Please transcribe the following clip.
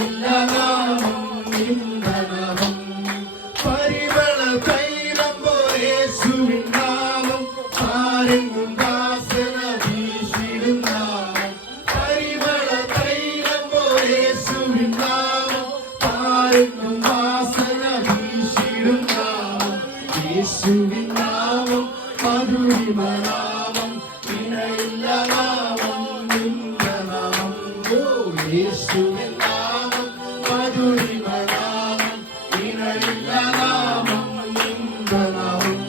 ഇണയില്ല നാമം നിന്ദനമം പരിമള തൈലം യേശുവിൻ നാമം ആരെങ്ങും വാസന വീശിടും നാമം പരിമള തൈലം യേശുവിൻ നാമം ആരെങ്ങും വാസന വീശിടും നാമം യേശുവിൻ നാമം മധുരിമ നാമം ഇണയില്ല നാമം നിന്ദനമം യേശുവിൻ നാമം മധുരിമ